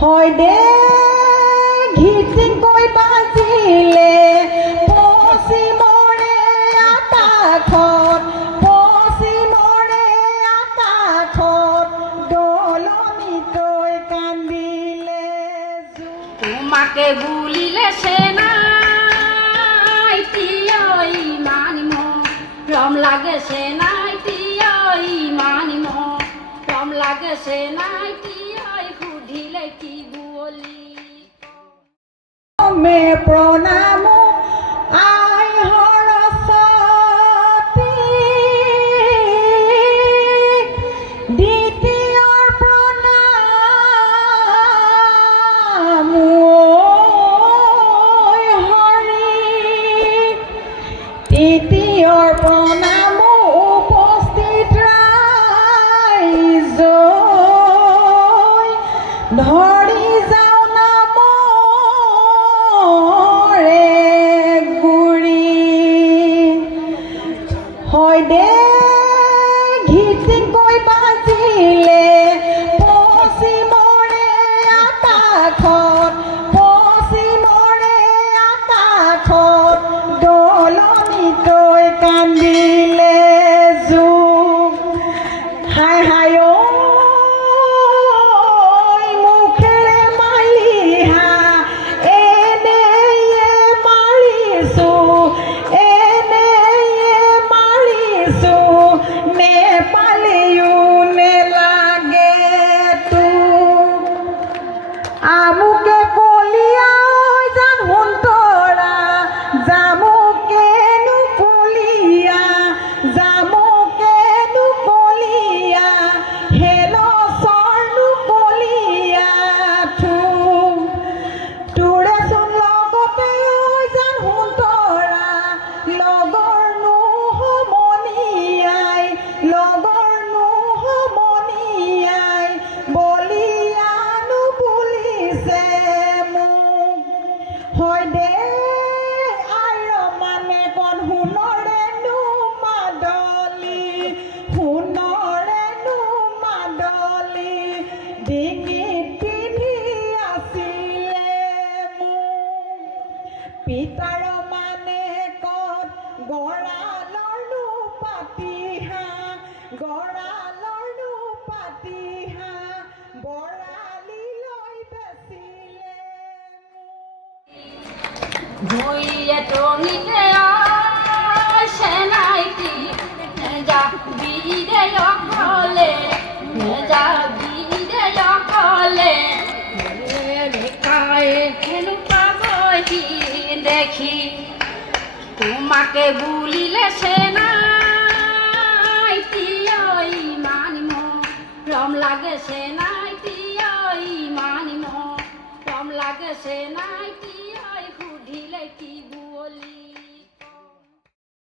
হয় দে ঘিচিকৈ বাজিলে পশ্চিমৰে আকাশত পশ্চিমৰে আকাশত দলনিকৈ কান্দিলে তোমাকে বুলিলে সেনাই তিয়াই মানিম রম লাগে সেনাই তিয়াই মানিম রম লাগে সেনাই তিয়াই সুধিলে কি বলি মে প্ৰণাম আই সৰস্বতী দ্বিতীয়ৰ প্ৰণাম হৰি তৃতীয়ৰ প্ৰণাম উপস্থিত ৰাইজ ধৰি যাওঁ নামৰে গুৰি হয় দে ঘিচিকৈ বাজিলে পশ্চিমৰে আকাশত পশ্চিমৰে আকাশত দলনিকৈ কান্দিলে যুগ হায় হায় মুখেৰে মালিহা এনেয়ে মাৰিছো নেপালেও নেলাগে তোক আমুকে কলিয়া জান সুন্তৰা জামুকেনো কলিয়া জামুকেনো কলিয়া হেল চৰনো কলিয়া তোৰেচোন লগতে জান সুন্তৰা লগৰনো সমনীয়াই বলিয়ানো বুলিছে মোক হয় দে আৰ মানে কণ সোণৰেনো মাদলি ডিঙিত পিন্ধি আছিলে মোক পিতাৰ মানে কত গঁৰালৰনো পাতিহা বৰালি লৈ বেচিলে ভুইয়ে টঙিতে সেনাইটি যা বিদে অকলে যা বিদে অকলে রেখায় হেনু পাবহি দেখি তোমাকে বুলিলে সেনাই তিয়াই মানিম রম লাগে সেনাই তিয়াই মানিম রম লাগে সেনাই তিয়াই সুধিলে কি